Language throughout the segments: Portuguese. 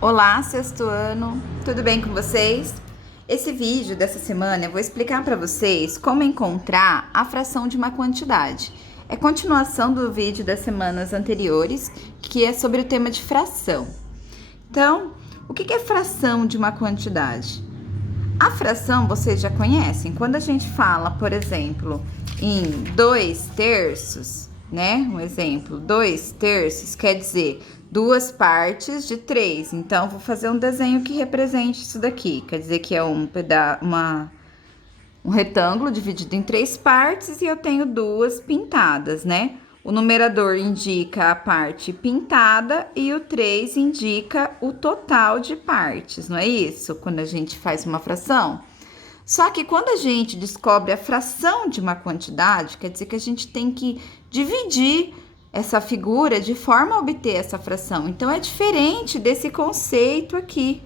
Olá, sexto ano, tudo bem com vocês? Esse vídeo dessa semana eu vou explicar para vocês como encontrar a fração de uma quantidade. É continuação do vídeo das semanas anteriores, que é sobre o tema de fração. Então, o que é fração de uma quantidade? A fração vocês já conhecem. Quando a gente fala, por exemplo, em 2/3, né? Um exemplo, 2/3 quer dizer 2 partes de 3. Então, vou fazer um desenho que represente isso daqui. Quer dizer que é um retângulo dividido em 3 partes e eu tenho duas pintadas, né? O numerador indica a parte pintada e o 3 indica o total de partes, não é isso? Quando a gente faz uma fração. Só que quando a gente descobre a fração de uma quantidade, quer dizer que a gente tem que dividir essa figura de forma a obter essa fração. Então, é diferente desse conceito aqui.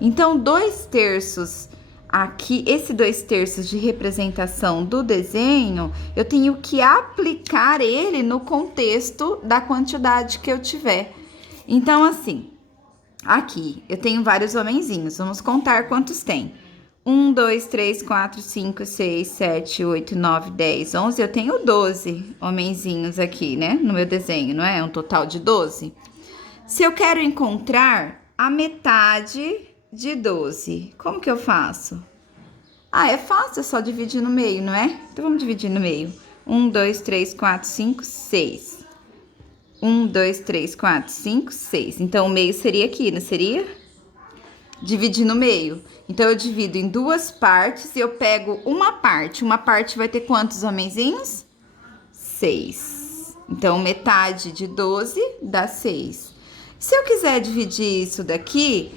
Então, 2/3 aqui, esse 2/3 de representação do desenho, eu tenho que aplicar ele no contexto da quantidade que eu tiver. Então, assim, aqui eu tenho vários homenzinhos, vamos contar quantos tem. 1, 2, 3, 4, 5, 6, 7, 8, 9, 10, 11. Eu tenho 12 homenzinhos aqui, né? No meu desenho, não é? Um total de 12. Se eu quero encontrar a metade de 12, como que eu faço? Ah, é fácil, é só dividir no meio, não é? Então, vamos dividir no meio. 1, 2, 3, 4, 5, 6. 1, 2, 3, 4, 5, 6. Então, o meio seria aqui, não seria? Dividir no meio. Então, eu divido em duas partes e eu pego uma parte. Uma parte vai ter quantos homenzinhos? 6. Então, metade de 12 dá 6. Se eu quiser dividir isso daqui,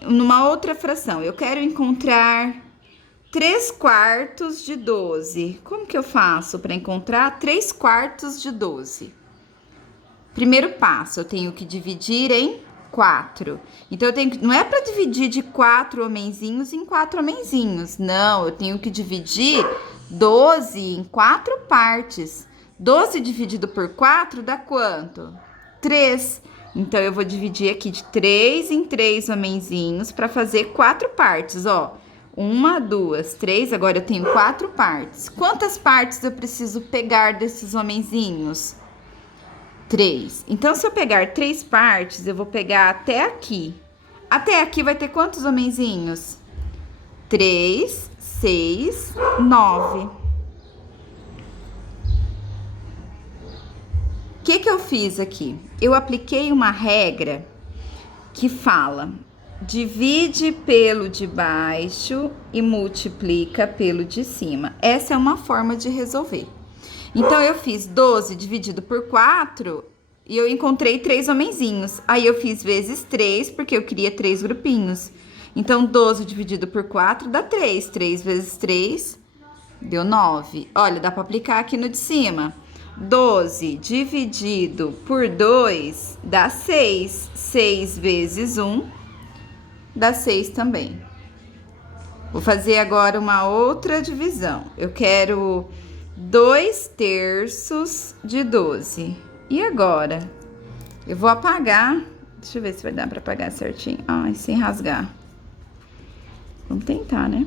numa outra fração, eu quero encontrar 3/4 de 12. Como que eu faço para encontrar 3/4 de 12? Primeiro passo, eu tenho que dividir em 4. Então, não é para dividir de 4 homenzinhos em 4 homenzinhos. Não, eu tenho que dividir 12 em 4 partes. 12 dividido por 4 dá quanto? 3. Então, eu vou dividir aqui de 3 em 3 homenzinhos para fazer 4 partes, ó. 1, 2, 3, agora eu tenho 4 partes. Quantas partes eu preciso pegar desses homenzinhos? 3. Então, se eu pegar 3 partes, eu vou pegar até aqui. Até aqui vai ter quantos homenzinhos? 3, 6, 9. O que eu fiz aqui? Eu apliquei uma regra que fala: divide pelo de baixo e multiplica pelo de cima. Essa é uma forma de resolver. Então, eu fiz 12 dividido por 4 e eu encontrei 3 homenzinhos. Aí, eu fiz vezes 3, porque eu queria 3 grupinhos. Então, 12 dividido por 4 dá 3. 3 vezes 3 deu 9. Olha, dá para aplicar aqui no de cima. 12 dividido por 2 dá 6. 6 vezes 1 dá 6 também. Vou fazer agora uma outra divisão. Eu quero 2/3 de 12. E agora? Eu vou apagar. Deixa eu ver se vai dar para apagar certinho. Ai, sem rasgar. Vamos tentar, né?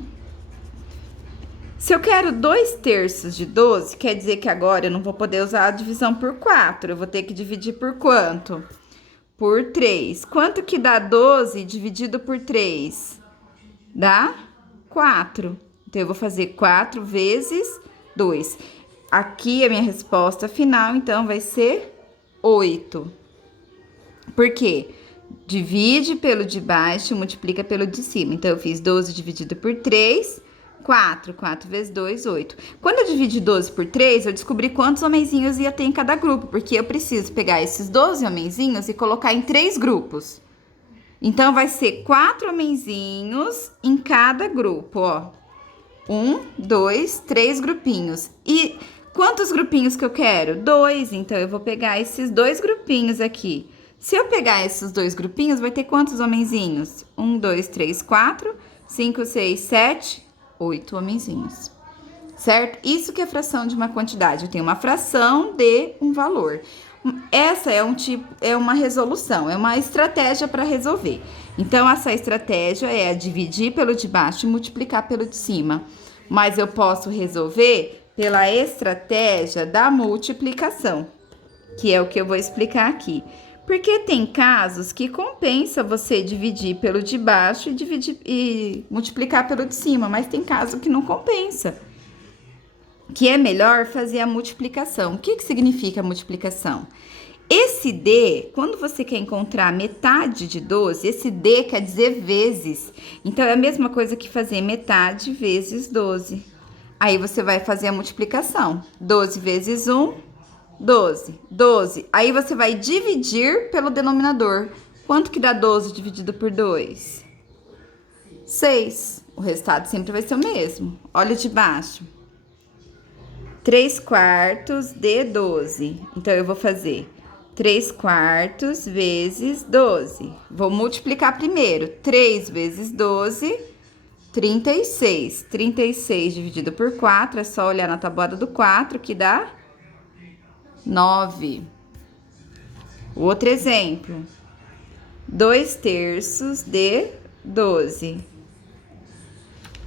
Se eu quero 2/3 de 12, quer dizer que agora eu não vou poder usar a divisão por 4. Eu vou ter que dividir por quanto? Por 3. Quanto que dá 12 dividido por 3? Dá 4. Então, eu vou fazer 4 vezes 2. Aqui a minha resposta final, então, vai ser 8. Por quê? Divide pelo de baixo e multiplica pelo de cima. Então, eu fiz 12 dividido por 3, 4. 4 vezes 2, 8. Quando eu dividi 12 por 3, eu descobri quantos homenzinhos ia ter em cada grupo, porque eu preciso pegar esses 12 homenzinhos e colocar em 3 grupos. Então, vai ser 4 homenzinhos em cada grupo, ó. 1, 2, 3 grupinhos. E quantos grupinhos que eu quero? 2. Então, eu vou pegar esses 2 grupinhos aqui. Se eu pegar esses 2 grupinhos, vai ter quantos homenzinhos? 1, 2, 3, 4, 5, 6, 7, 8 homenzinhos. Certo? Isso que é fração de uma quantidade. Eu tenho uma fração de um valor. Essa é um tipo, é uma resolução, é uma estratégia para resolver. Então, essa estratégia é dividir pelo de baixo e multiplicar pelo de cima. Mas eu posso resolver pela estratégia da multiplicação, que é o que eu vou explicar aqui. Porque tem casos que compensa você dividir pelo de baixo e multiplicar pelo de cima, mas tem caso que não compensa. Que é melhor fazer a multiplicação. O que significa a multiplicação? Esse D, quando você quer encontrar metade de 12, esse D quer dizer vezes. Então, é a mesma coisa que fazer metade vezes 12. Aí, você vai fazer a multiplicação. 12 vezes 1, 12. 12. Aí, você vai dividir pelo denominador. Quanto que dá 12 dividido por 2? 6. O resultado sempre vai ser o mesmo. Olha de baixo. 3 quartos de 12. Então, eu vou fazer 3 quartos vezes 12. Vou multiplicar primeiro. 3 vezes 12, 36. 36 dividido por 4, é só olhar na tabuada do 4, que dá 9. Outro exemplo. 2 terços de 12.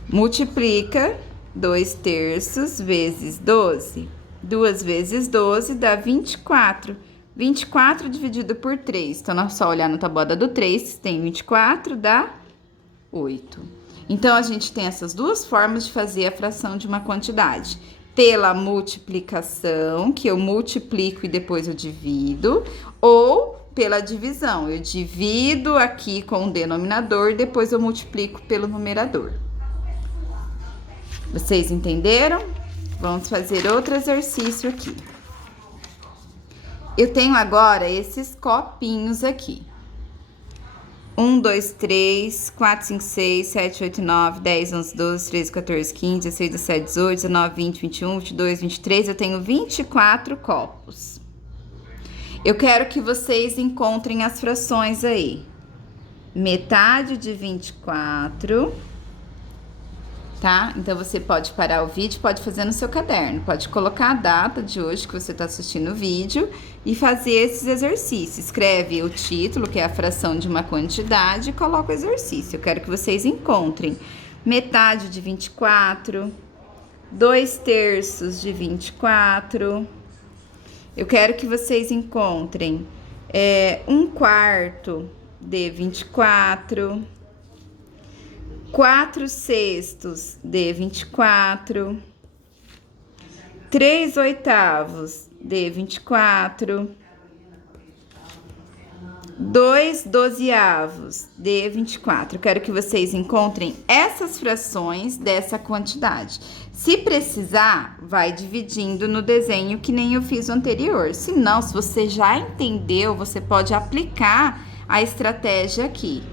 Multiplica 2 terços vezes 12. 2 vezes 12 dá 24. 24 dividido por 3. Então, é só olhar na tabuada do 3, tem 24, dá 8. Então, a gente tem essas duas formas de fazer a fração de uma quantidade. Pela multiplicação, que eu multiplico e depois eu divido, ou pela divisão. Eu divido aqui com o denominador, depois eu multiplico pelo numerador. Vocês entenderam? Vamos fazer outro exercício aqui. Eu tenho agora esses copinhos aqui. 1, 2, 3, 4, 5, 6, 7, 8, 9, 10, 11, 12, 13, 14, 15, 16, 17, 18, 19, 20, 21, 22, 23. Eu tenho 24 copos. Eu quero que vocês encontrem as frações aí. Metade de 24... tá? Então, você pode parar o vídeo, pode fazer no seu caderno, pode colocar a data de hoje que você está assistindo o vídeo e fazer esses exercícios. Escreve o título, que é a fração de uma quantidade, e coloca o exercício. Eu quero que vocês encontrem metade de 24, 2 terços de 24. Eu quero que vocês encontrem 1 quarto de 24. 4 sextos de 24, 3 oitavos de 24, 2 dozeavos de 24. Eu quero que vocês encontrem essas frações dessa quantidade. Se precisar, vai dividindo no desenho que nem eu fiz o anterior. Se não, se você já entendeu, você pode aplicar a estratégia aqui.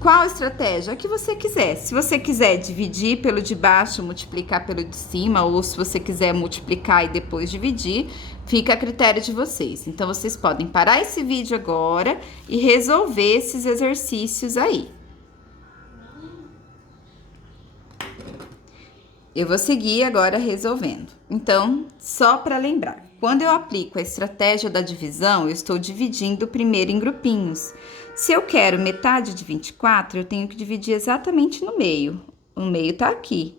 Qual estratégia? A que você quiser. Se você quiser dividir pelo de baixo, multiplicar pelo de cima, ou se você quiser multiplicar e depois dividir, fica a critério de vocês. Então, vocês podem parar esse vídeo agora e resolver esses exercícios aí. Eu vou seguir agora resolvendo. Então, só para lembrar, quando eu aplico a estratégia da divisão, eu estou dividindo primeiro em grupinhos. Se eu quero metade de 24, eu tenho que dividir exatamente no meio. O meio tá aqui.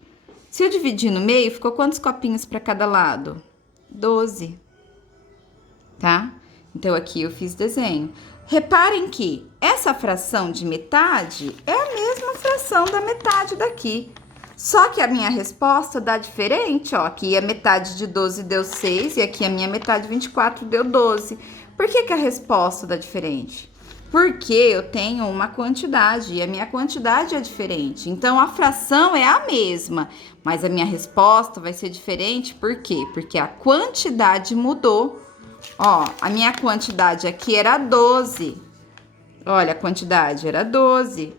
Se eu dividir no meio, ficou quantos copinhos para cada lado? 12. Tá? Então, aqui eu fiz desenho. Reparem que essa fração de metade é a mesma fração da metade daqui. Só que a minha resposta dá diferente, ó. Aqui a metade de 12 deu 6 e aqui a minha metade de 24 deu 12. Por que que a resposta dá diferente? Porque eu tenho uma quantidade e a minha quantidade é diferente. Então, a fração é a mesma, mas a minha resposta vai ser diferente. Por quê? Porque a quantidade mudou. Ó, a minha quantidade aqui era 12. Olha, a quantidade era 12.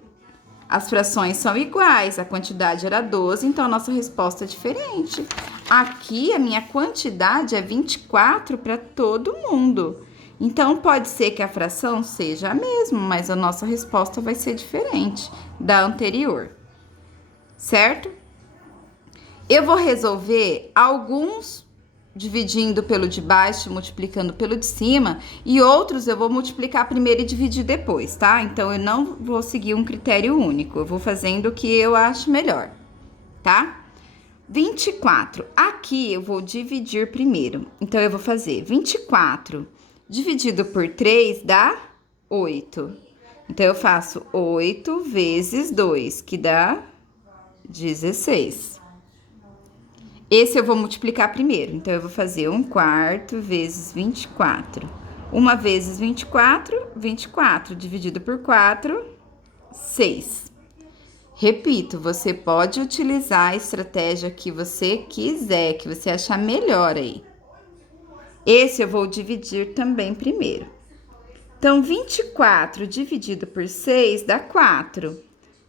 As frações são iguais, a quantidade era 12, então a nossa resposta é diferente. Aqui, a minha quantidade é 24 para todo mundo. Então, pode ser que a fração seja a mesma, mas a nossa resposta vai ser diferente da anterior, certo? Eu vou resolver alguns dividindo pelo de baixo, multiplicando pelo de cima, e outros eu vou multiplicar primeiro e dividir depois, tá? Então, eu não vou seguir um critério único, eu vou fazendo o que eu acho melhor, tá? 24, aqui eu vou dividir primeiro, então, eu vou fazer 24 dividido por 3 dá 8. Então, eu faço 8 vezes 2, que dá 16. Esse eu vou multiplicar primeiro, então, eu vou fazer 1/4 vezes 24. 1 vezes 24, 24, dividido por 4, 6. Repito, você pode utilizar a estratégia que você quiser, que você achar melhor aí. Esse eu vou dividir também primeiro. Então, 24 dividido por 6 dá 4.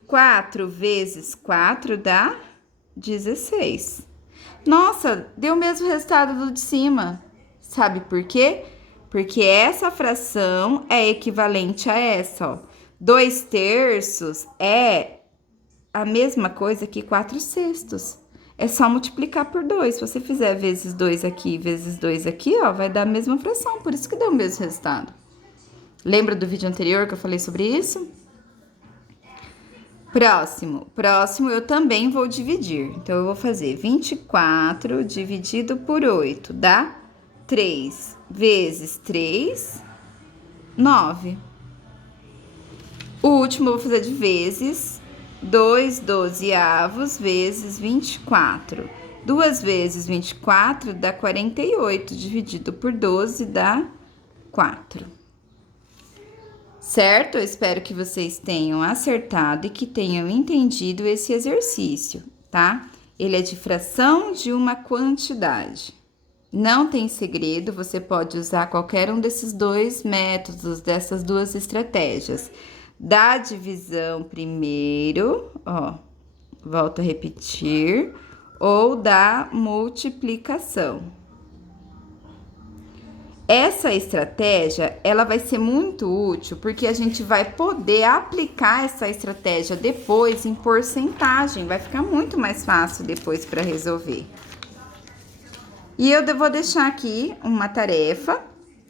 4 vezes 4 dá 16. Nossa, deu o mesmo resultado do de cima. Sabe por quê? Porque essa fração é equivalente a essa, ó. 2/3 é a mesma coisa que 4/6. É só multiplicar por 2. Se você fizer vezes 2 aqui, vezes 2 aqui, ó, vai dar a mesma fração. Por isso que deu o mesmo resultado. Lembra do vídeo anterior que eu falei sobre isso? Próximo eu também vou dividir. Então, eu vou fazer 24 dividido por 8, dá 3 vezes 3, 9. O último eu vou fazer de vezes, 2 dozeavos vezes 24. 2 vezes 24 dá 48, dividido por 12 dá 4. Certo? Eu espero que vocês tenham acertado e que tenham entendido esse exercício, tá? Ele é de fração de uma quantidade. Não tem segredo, você pode usar qualquer um desses dois métodos, dessas duas estratégias. Da divisão primeiro, ó, volto a repetir, ou da multiplicação. Essa estratégia, ela vai ser muito útil, porque a gente vai poder aplicar essa estratégia depois em porcentagem, vai ficar muito mais fácil depois para resolver. E eu vou deixar aqui uma tarefa,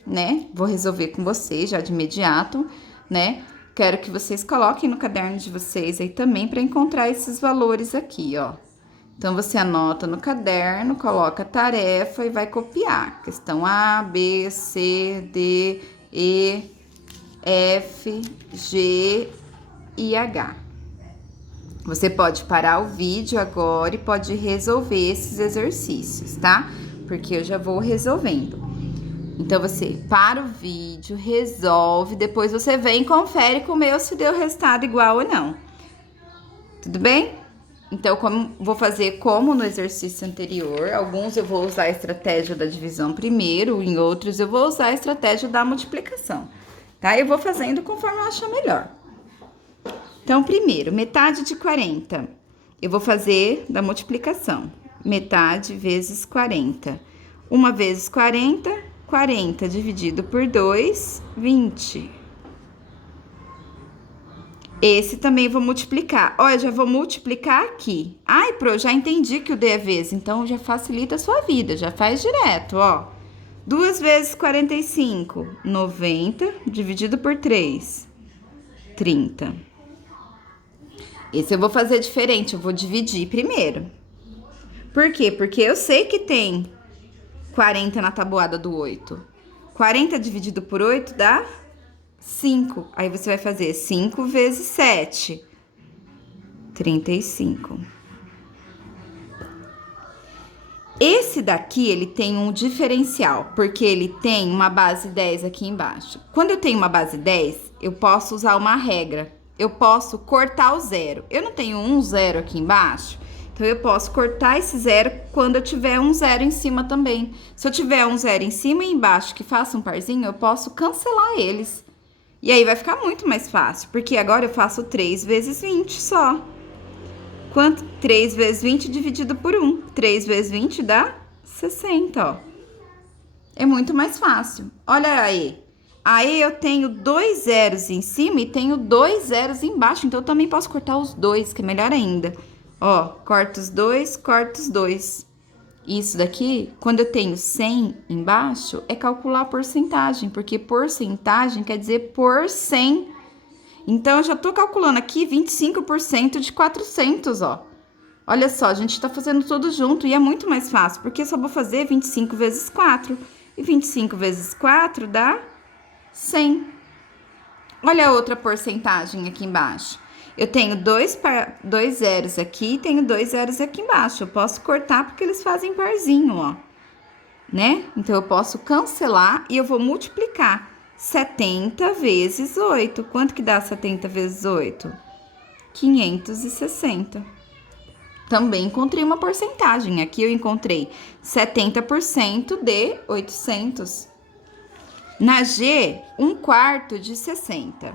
né? Vou resolver com vocês já de imediato, né? Quero que vocês coloquem no caderno de vocês aí também para encontrar esses valores aqui, ó. Então, você anota no caderno, coloca a tarefa e vai copiar. Questão A, B, C, D, E, F, G e H. Você pode parar o vídeo agora e pode resolver esses exercícios, tá? Porque eu já vou resolvendo. Então, você para o vídeo, resolve, depois você vem e confere com o meu se deu resultado igual ou não. Tudo bem? Então, vou fazer como no exercício anterior, alguns eu vou usar a estratégia da divisão primeiro, em outros eu vou usar a estratégia da multiplicação, tá? Eu vou fazendo conforme eu achar melhor. Então, primeiro, metade de 40, eu vou fazer da multiplicação, metade vezes 40. 1 vezes 40, 40 dividido por 2, 20. Esse também vou multiplicar. Olha, já vou multiplicar aqui. Ai, Pro, já entendi que o D é vezes, então já facilita a sua vida, já faz direto, ó. 2 vezes 45, 90, dividido por 3, 30. Esse eu vou fazer diferente, eu vou dividir primeiro. Por quê? Porque eu sei que tem 40 na tabuada do 8. 40 dividido por 8 dá 5. Aí, você vai fazer 5 vezes 7, 35. Esse daqui, ele tem um diferencial, porque ele tem uma base 10 aqui embaixo. Quando eu tenho uma base 10, eu posso usar uma regra. Eu posso cortar o zero. Eu não tenho um zero aqui embaixo, então eu posso cortar esse zero quando eu tiver um zero em cima também. Se eu tiver um zero em cima e embaixo que faça um parzinho, eu posso cancelar eles. E aí, vai ficar muito mais fácil, porque agora eu faço 3 vezes 20 só. Quanto? 3 vezes 20 dividido por 1. 3 vezes 20 dá 60, ó. É muito mais fácil. Olha aí. Aí, eu tenho 2 zeros em cima e tenho 2 zeros embaixo. Então, eu também posso cortar os dois, que é melhor ainda. Ó, corta os dois, corta os dois. Isso daqui, quando eu tenho 100 embaixo, é calcular a porcentagem, porque porcentagem quer dizer por 100. Então, eu já tô calculando aqui 25% de 400, ó. Olha só, a gente tá fazendo tudo junto e é muito mais fácil, porque eu só vou fazer 25 vezes 4. E 25 vezes 4 dá 100. Olha a outra porcentagem aqui embaixo. Eu tenho dois zeros aqui e tenho 2 zeros aqui embaixo. Eu posso cortar porque eles fazem parzinho, ó. Né? Então, eu posso cancelar e eu vou multiplicar 70 vezes 8. Quanto que dá 70 vezes 8? 560. Também encontrei uma porcentagem. Aqui eu encontrei 70% de 800. Na G, 1/4 de 60.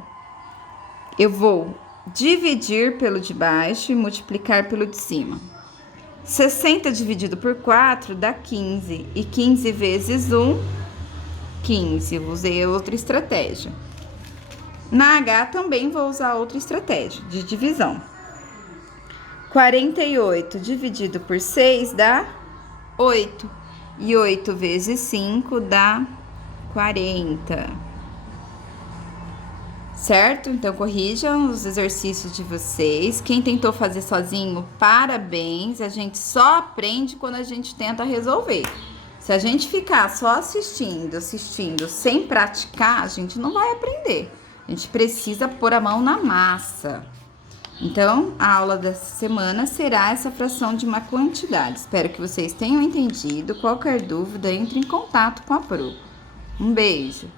Eu vou dividir pelo de baixo e multiplicar pelo de cima. 60 dividido por 4 dá 15. E 15 vezes 1, 15. Eu usei outra estratégia. Na H também vou usar outra estratégia de divisão. 48 dividido por 6 dá 8. E 8 vezes 5 dá 40. Certo? Então, corrijam os exercícios de vocês. Quem tentou fazer sozinho, parabéns. A gente só aprende quando a gente tenta resolver. Se a gente ficar só assistindo, sem praticar, a gente não vai aprender. A gente precisa pôr a mão na massa. Então, a aula dessa semana será essa fração de uma quantidade. Espero que vocês tenham entendido. Qualquer dúvida, entre em contato com a Pro. Um beijo!